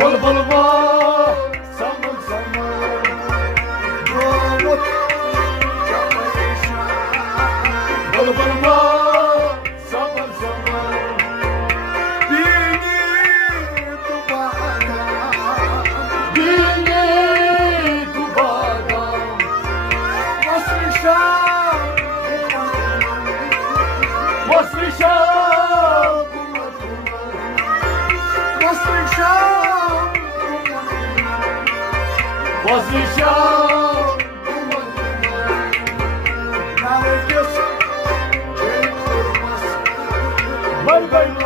بلبل ما سمر سمر نومت بلبل ما سمر سمر دینی تو بادم وصل شم وصل شم وصل شم وصل شم نرگس که خورمس بای بای